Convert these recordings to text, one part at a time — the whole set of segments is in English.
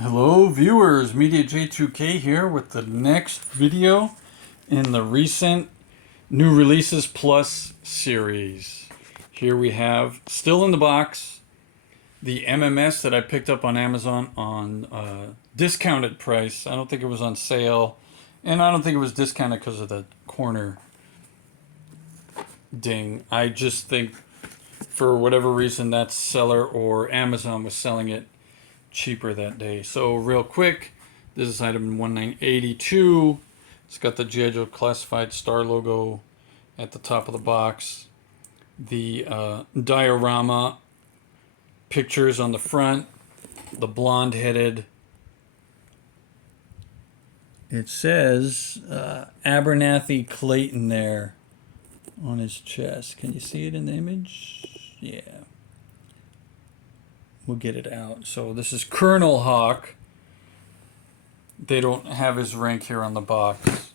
Hello viewers, Media J2K here with the next video in the recent new releases plus series. Here we have, still in the box, the MMS that I picked up on Amazon on discounted price. I don't think it was on sale, and I don't think it was discounted because of the corner ding. I just think for whatever reason that seller or Amazon was selling it cheaper that day. So real quick, this is item 1982. It's got the YoJoe classified star logo at the top of the box. The diorama pictures on the front. The blonde headed. It says Abernathy Clayton there on his chest. Can you see it in the image? Yeah. We'll get it out. So this is Colonel Hawk. They don't have his rank here on the box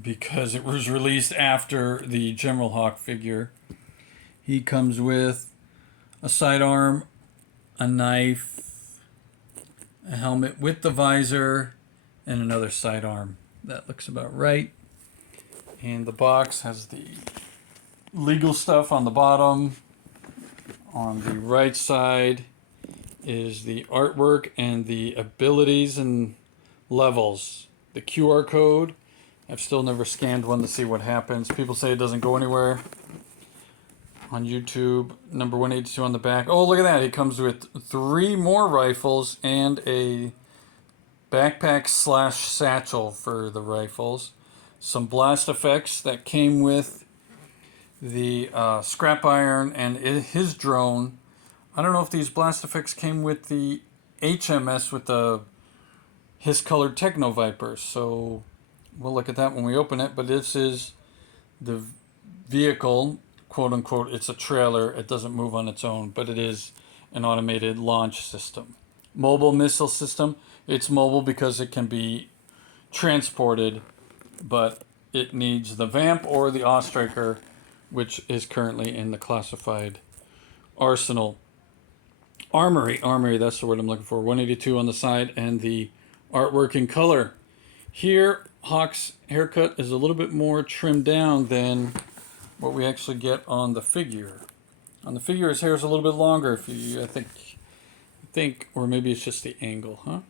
because it was released after the General Hawk figure. He comes with a sidearm, a knife, a helmet with the visor, and another sidearm. That looks about right. And the box has the legal stuff on the bottom. On the right side is the artwork and the abilities and levels. The QR code. I've still never scanned one to see what happens. People say it doesn't go anywhere. On YouTube, number 182 on the back. Oh, look at that. He comes with 3 more rifles and a backpack slash satchel for the rifles. Some blast effects that came with the scrap iron and his drone. I don't know if these blast effects came with the HMS with the his colored Techno Vipers. So we'll look at that when we open it. But this is the vehicle, quote unquote. It's a trailer. It doesn't move on its own, but it is an automated launch system. Mobile missile system. It's mobile because it can be transported, but it needs the Vamp or the Ostriker, which is currently in the classified arsenal. Armory, that's the word I'm looking for. 182 on the side, and the artwork in color. Here, Hawk's haircut is a little bit more trimmed down than what we actually get on the figure. On the figure, his hair is a little bit longer. If you, I think, or maybe it's just the angle, huh?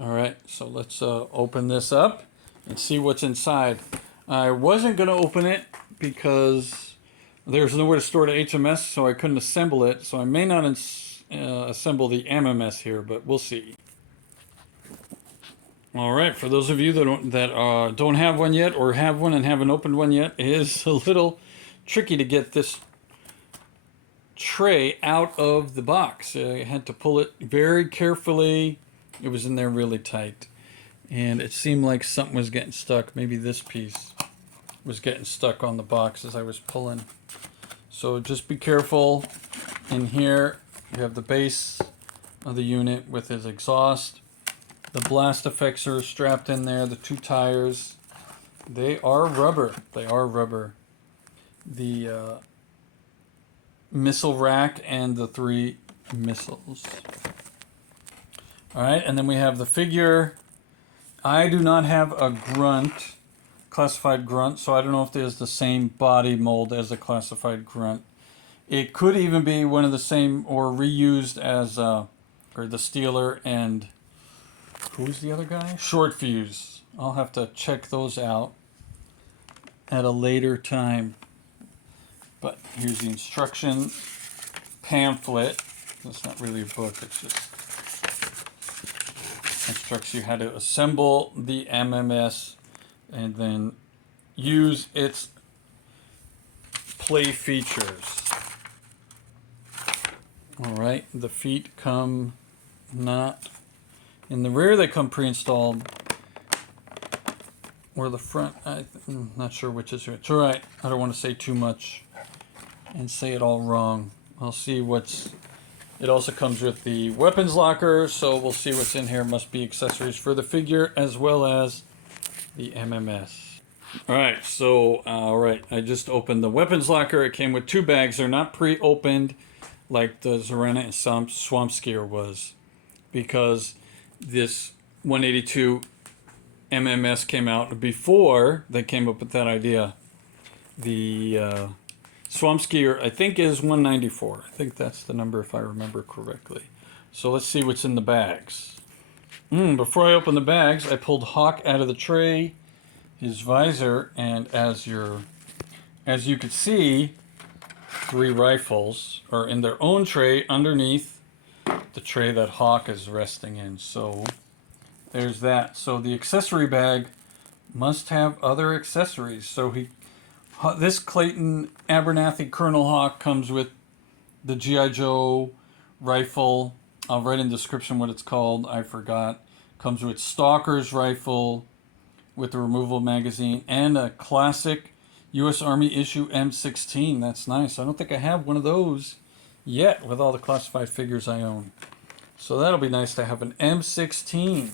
All right, so let's open this up and see what's inside. I wasn't going to open it because there's nowhere to store the HMS, so I couldn't assemble it. So I may not assemble the MMS here, but we'll see. All right, for those of you that don't have one yet, or have one and haven't opened one yet, it is a little tricky to get this tray out of the box. I had to pull it very carefully. It was in there really tight, and it seemed like something was getting stuck. Maybe this piece was getting stuck on the box as I was pulling. So just be careful. In here you have the base of the unit with his exhaust. The blast effects are strapped in there. The 2 tires. They are rubber. The missile rack and the 3 missiles. Alright, and then we have the figure. I do not have a grunt. Classified grunt, so I don't know if there's the same body mold as a classified grunt. It could even be one of the same or reused as or the Steeler and who's the other guy? Short Fuse. I'll have to check those out at a later time. But here's the instruction pamphlet. It's not really a book, it's just instructs you how to assemble the MMS and then use its play features. Alright, the feet come not in the rear, they come pre-installed, or the front. I'm not sure which is which. Alright, I don't want to say too much and say it all wrong. I'll see what's. It also comes with the weapons locker, so we'll see what's in here. Must be accessories for the figure as well as the MMS. Alright, so I just opened the weapons locker. It came with 2 bags. They're not pre-opened like the Zorana and Swamp Skier was. because this 182 MMS came out before they came up with that idea. The Swamp Skier, I think, is 194. I think that's the number if I remember correctly. So let's see what's in the bags. Before I open the bags, I pulled Hawk out of the tray, his visor, and as you could see, 3 rifles are in their own tray underneath the tray that Hawk is resting in. So there's that. So the accessory bag must have other accessories. So this Clayton Abernathy Colonel Hawk comes with the G.I. Joe rifle. I'll write in the description what it's called. I forgot. Comes with Stalker's rifle with the removable magazine and a classic U.S. Army issue M16. That's nice. I don't think I have one of those yet with all the classified figures I own. So that'll be nice to have an M16.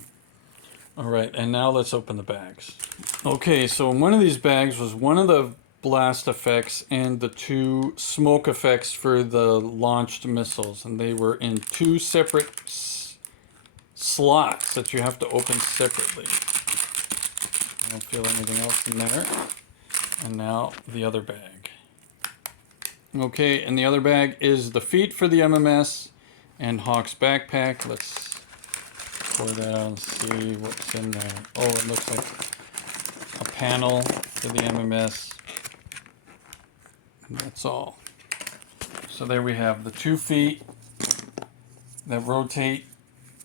All right, and now let's open the bags. Okay, so in one of these bags was one of the blast effects and the 2 smoke effects for the launched missiles, and they were in 2 separate slots that you have to open separately. I don't feel anything else in there. And now the other bag. Okay, and the other bag is the feet for the MMS and Hawk's backpack. Let's pour that out and see what's in there. Oh, it looks like a panel for the MMS. And that's all. So there we have the 2 feet that rotate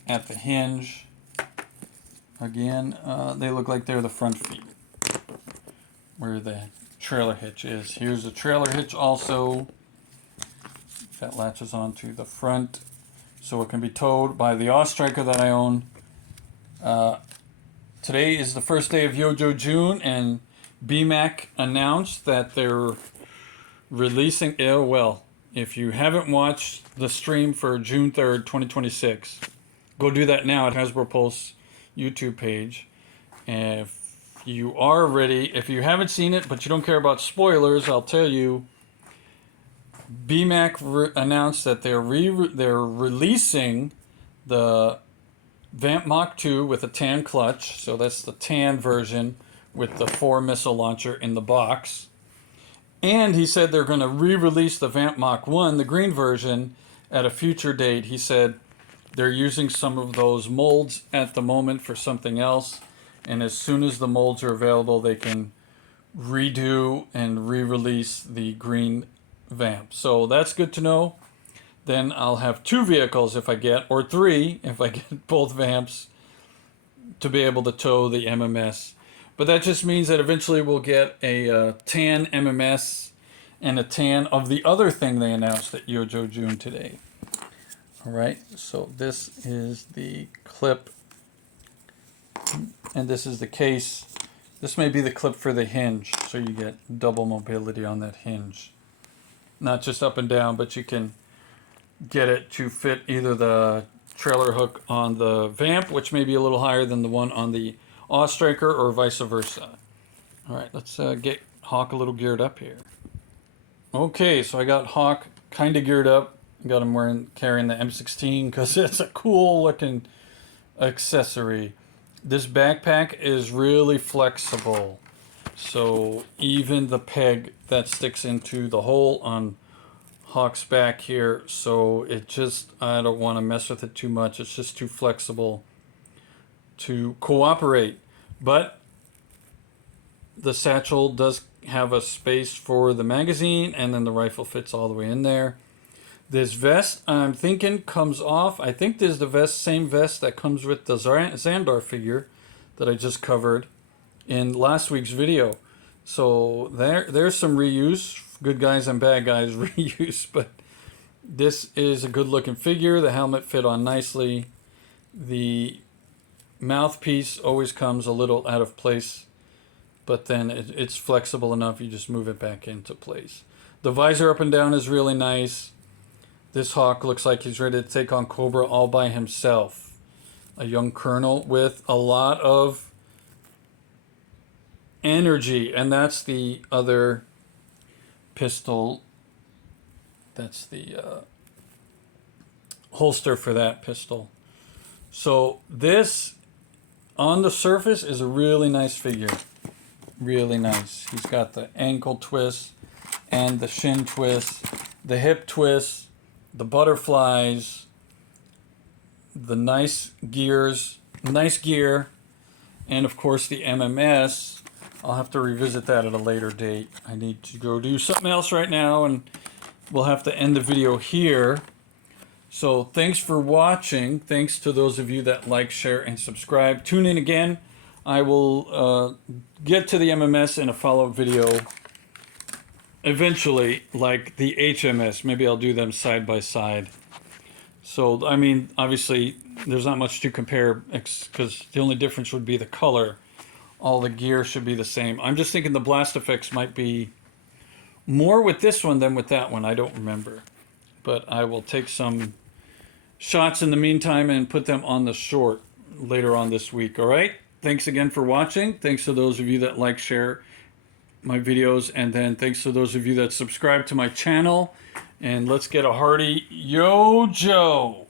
at the hinge. Again, they look like they're the front feet, where the trailer hitch is. Here's the trailer hitch also that latches onto the front so it can be towed by the Ostriker that I own. Today is the first day of YoJoe June, and BMAC announced that they're releasing, well, if you haven't watched the stream for June 3rd, 2026, go do that now at HasbroPulse YouTube page. And if you are ready, if you haven't seen it but you don't care about spoilers, I'll tell you, BMAC announced that they're releasing the Vamp Mach 2 with a tan clutch. So that's the tan version with the 4 missile launcher in the box. And he said they're going to re-release the Vamp Mach 1, the green version, at a future date. He said they're using some of those molds at the moment for something else. And as soon as the molds are available, they can redo and re-release the green Vamp. So that's good to know. Then I'll have 2 vehicles if I get, or 3 if I get both Vamps to be able to tow the MMS. But that just means that eventually we'll get a tan MMS and a tan of the other thing they announced at YoJoe June today. All right, so this is the clip, and this is the case. This may be the clip for the hinge, so you get double mobility on that hinge. Not just up and down, but you can get it to fit either the trailer hook on the Vamp, which may be a little higher than the one on the Ostriker, or vice versa. All right, let's get Hawk a little geared up here. Okay, so I got Hawk kind of geared up. Got him carrying the M16 because it's a cool looking accessory. This backpack is really flexible. So even the peg that sticks into the hole on Hawk's back here, so it just, I don't want to mess with it too much. It's just too flexible to cooperate. But the satchel does have a space for the magazine, and then the rifle fits all the way in there. This vest, I'm thinking, comes off. I think this is the same vest that comes with the Xandar figure that I just covered in last week's video. So there's some reuse, good guys and bad guys reuse, but this is a good looking figure. The helmet fit on nicely. The mouthpiece always comes a little out of place, but then it's flexible enough, you just move it back into place. The visor up and down is really nice. This Hawk looks like he's ready to take on Cobra all by himself. A young colonel with a lot of energy, and that's the other pistol. That's the holster for that pistol. So this, on the surface, is a really nice figure. Really nice. He's got the ankle twist and the shin twist, the hip twist, the butterflies, the nice gear, and of course the MMS. I'll have to revisit that at a later date. I need to go do something else right now, and we'll have to end the video here. So thanks for watching. Thanks to those of you that like, share, and subscribe. Tune in again. I will get to the MMS in a follow-up video eventually, like the HMS. Maybe I'll do them side by side. So, I mean, obviously, there's not much to compare because the only difference would be the color. All the gear should be the same. I'm just thinking the blast effects might be more with this one than with that one. I don't remember. But I will take some shots in the meantime and put them on the short later on this week. All right? Thanks again for watching. Thanks to those of you that like, share my videos. And then thanks to those of you that subscribe to my channel. And let's get a hearty YoJoe.